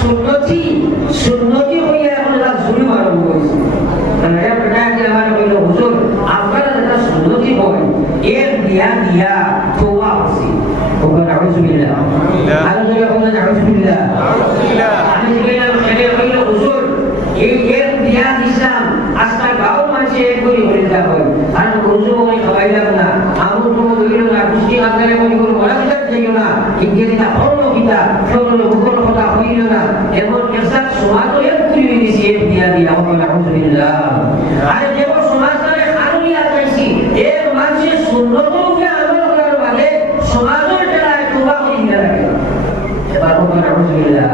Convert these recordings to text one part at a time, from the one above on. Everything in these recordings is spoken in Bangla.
সুন্নতি সুন্নতি হইয়া এখন তার জুলুম আরম্ভ হয়েছে। মানে এটা আমার হইল হুজুর আপনারা যেটা সুন্নতি হয় এর দিয়া দিয়া তওবা করছি। ওখানে নাউজুবিল্লাহ আরো জোরে বলেন নাউজুবিল্লাহ। আমি যেটা সেটা হইল হুজুর এই এর দিয়া দিলাম আজকে গাঁও মানুষ এক করে হয়ে যাবে আর হুজুর ওই খাওয়াইলাম না আমু তো হইল না খুশি আকারে বলি করে বলা যাইও না ইংরেজিটা অন্য কিতা সরল মুখর কথা হইল না এমন একসাথ সমাজ এক করে দিয়েছি এর দিয়া দিয়া ওখানে নাউজুবিল্লাহ। আর যেমন সমাজটারে হারুইয়া যাইছি এর মানুষের সুন্নতকে আমল করার মানে সমাজের দ্বারা তওবা হইয়া লাগে। এবার ওখানে নাউজুবিল্লাহ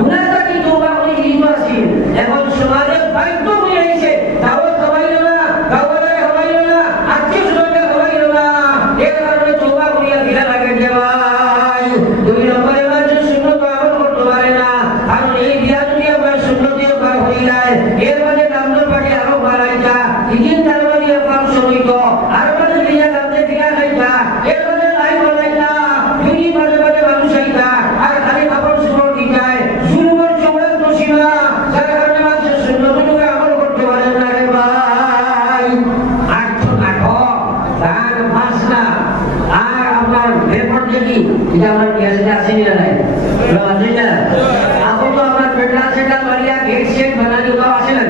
গুনাহটা কি তওবা হই লিখো আছে এখন সমাজের বাধ্য হয়ে আইছে দাওয়াত খাওয়াইল না দাওয়াতে খাওয়াইল না আত্মীয় স্বজনকে খাওয়াইল না এর কারণে তওবা হইয়া দিলা লাগে যে ভাই দুই নম্বরে মানুষ সুন্নত আমল করতে পারে না কারণ এই দিয়া যদি আমরা সুন্নতিও করা হই যায় এর মানে নামনো পাকে আরো বাড়াইতা ইদিন তারমানি একবার সমিত আর মানে দিয়া নামতে দিয়া খাইতা এর মানে লাই বানাইতা দুই মাঝে মাঝে মানুষ আইতা আর খালি কাপড় সুপড় দিতায় জুলুমের চৌড়া দোষীরা যার কারণে মানুষের সুন্নতকে আমল করতে পারেন না রে ভাই। আর্থ নাটক তার ভাষা আর আপনার ব্যাপার দেখি এটা আমার গ্যাসটা আছে না নাই আছে না এখন তো আমার পেটলা সেটা মারিয়া গেট সেট বানানি তো আছে না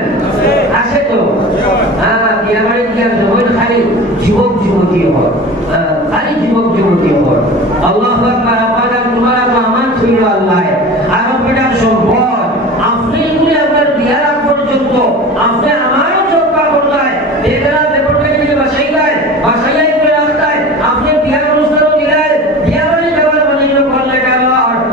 আছে তো হ্যাঁ বিয়া বাড়ি দিয়া জমিন খালি যুবক যুবতী হয় খালি যুবক যুবতী হয় আল্লাহ আকবার আপনারা তোমারা তো আমার ছিল আল্লাহ আর আপনার সম্পদ আপনি যদি আপনার বিয়ার আগ পর্যন্ত আপনি আমারও চোখা করলেন এগুলা ব্যাপারটা যদি বাসাইয়াই করে রাখতেন আপনি বিয়ার অনুষ্ঠানও দিলেন বিয়া বাড়ি যাওয়ার বানিয়ে করলে গেল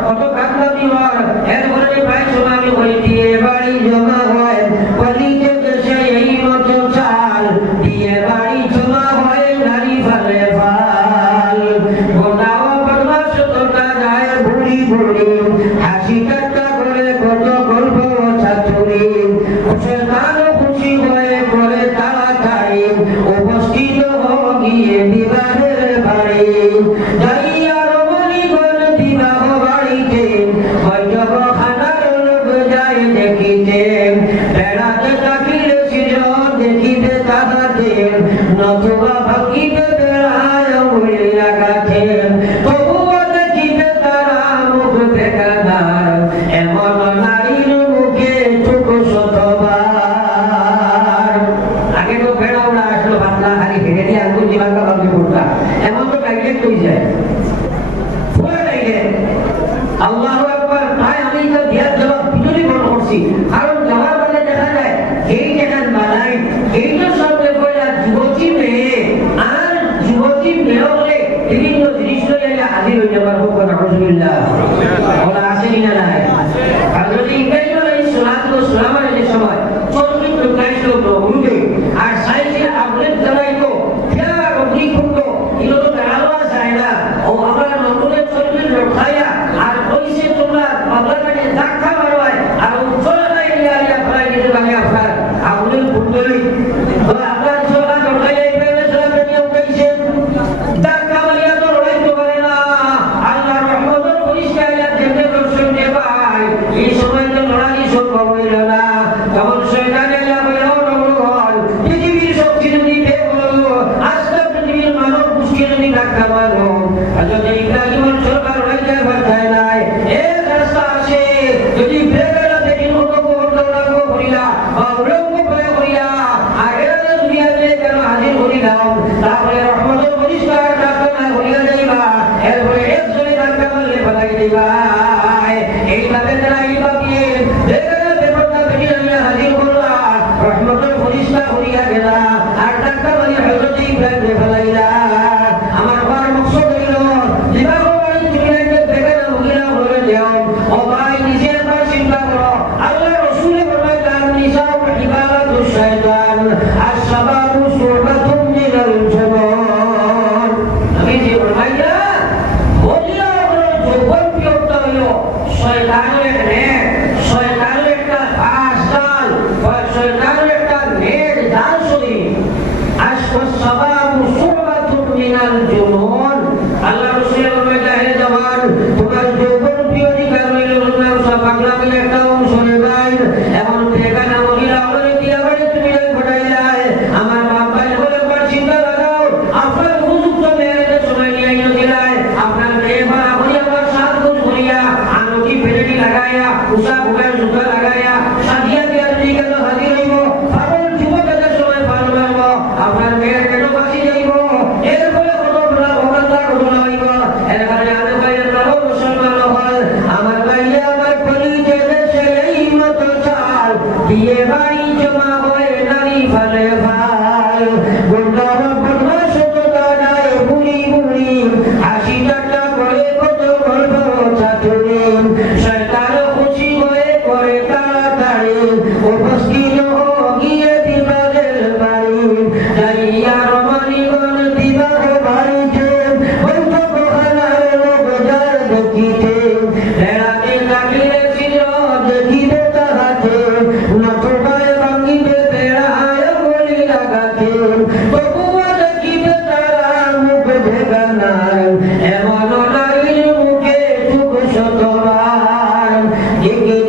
কত কান্না দিওয়ার এরপরে ভাই সোনালি হয়ে দিয়ে বাড়ি জমা হয় বলিতে দেশে এই মতো চাল দিয়ে বাড়ি জমা হয় নারী ফালে ফাল গোটাও বদমাস তোটা যায় বুড়ি বুড়ি হাসি ঠাট্টা করে কত গল্প ছাত্রী মুসলমানও খুশি হয়ে করে তাড়াতাড়ি উপস্থিত গিয়ে বিবাহের বাড়ি যাইয়া রমণী করে বিবাহ বাড়িতে বৈঠক খানার লোক যায় দেখিতে বেড়াতে থাকিলে সিজন দেখিতে তাহাতে নতুবা ভাঙিতে বেড়ায় উড়ে লাগাতে তবুও দেখিতে তারা মুখ বেকানার এমন নারীর মুখে চোখ শতবার। আগে তো বেড়া ওরা আসলো বাংলা খালি হেরে দিয়ে আগুন জীবাঙ্গা ভাবতে পড়তা এমন তো ডাইরেক্ট হয়ে যায় পুরো ডাইরেক্ট। আল্লাহু আকবার ভাই আমি তো বিয়ার জবাব ভিতরে বড় করছি কারণ জবাব বলে দেখা যায় এই যেখানে বানাই এইটা সঙ্গে করে যুবতী মেয়ে আর যুবতী মেয়ে হলে বিভিন্ন জিনিস লইয়া হাজির হয়ে যাবার হোক আলহামদুলিল্লাহ ওরা আসে কিনা নাই আর যদি ইংরেজি এই সোলামের যে সময় চল্লিশ লোকাইশ লোক উঠবে আর সাইজের আপডেট জানাইতো ফেরা অগ্নি করতো এগুলো তো বেড়ালো যায় না ও আমরা নতুনের চল্লিশ লোক খাইয়া আর ওইসে তোমরা আপনার কাছে ধাক্কা মারবায় আর চলাটাই নিয়ে ফেলাই দিতে পারে আপনার আপনি ভুলতলি আপনার চলা ঢোকাইয়া এখানে চলাটা নিয়ে উঠেছেন ধাক্কা মারিয়া তো লড়াইতে পারে না আল্লাহ রহমতের পরিষ্কার দেখতে দর্শন দেবাই এই সময় তো লড়াই সম্ভব হইল না তখন শয়তান এলা বলল নবগণ পৃথিবীর শক্তি যদি ভেদ হলো আজকে পৃথিবীর মানব পুষ্টি যদি ধাক্কা মারো যদি ইব্রাহিমের সরকার লড়াইতে পারতায় নাই এক রাস্তা আছে যদি ভেবেলা দেখি নবগো হন্ডলাগো করিলা বা উলঙ্গ করে করিয়া আর এরা দুনিয়াতে যেন হাজির করিলাম তারপরে রহমতের পরিষ্কার ধাক্কা না করিয়া যাইবা এরপরে একজনে ধাক্কা মারলে ফেলাই দিবা এইভাবে তারা এইভাবে দেখে ব্যাপারটা বেশি হাজির করলা রহমতের পরিষ্কার করিয়া গেলা আর ধাক্কা মারিয়া হজরত ইব্রাহিমকে ফেলাইলা। আমার বড় মকসদ হইল বিবাহ বাড়ি তুমি দেখে না মহিলা বলে দেও ও ভাই নিজের পর চিন্তা করো আল্লাহ রসুলে ফরমাইলেন নিসাউ ইবাদাতুশ শাইতান আশ-শাবাবু সুহবাতুম মিনাল জাবান। আমি যে ফরমাইলা মহিলা বলে যৌবন বিরক্ত হইল শয়তানের নেট শয়তানের একটা ফাঁস জাল শয়তানের একটা নেট জাল শুনি আশ-শাবাবু সুহবাতুম মিনাল জুনুন। আল্লাহ রাসূল বলেন হে জওয়ান তোমার যৌবন প্রিয় অধিকার হইল না পাগলা পোশাক উগার জুতা লাগাইয়া সাজিয়া দিয়া যদি কেন হাজির হইব পাগল যুবকের সময় পাল মারব আপনার মেয়ের কেন বাঁচি যাইব এরপরে কত বড় ভগবানটা ঘটনা হইব এর কারণে আমি ভাইয়ের নাম মুসলমান হল আমার ভাইয়া আমার পরিচয় দেশে এই মতো চাল বিয়ে বাড়ি জমা হয় নারী ফালে ভাল গুন্ডার বদমাশ তো দাঁড়ায় বুড়ি বুড়ি হাসি ঠাট্টা করে কত গল্প চাতুরি শয়তান খুশি হয়ে করে তাড়াতাড়ি উপস্থিত গিয়ে বিবাদের বাড়ি যাইয়া রমণীগণ বিবাহ বাড়িতে বৈঠক খানার লোক যার দেখিতে বেড়াতে কাটিলে ছিল দেখিবে তাহাতে নতুবায় ভাঙ্গিবে বেড়ায় বলি লাগাতে তবুও দেখিবে তারা মুখ ভেগা নাই এমন নারীর মুখে সুখ শতবার দেখি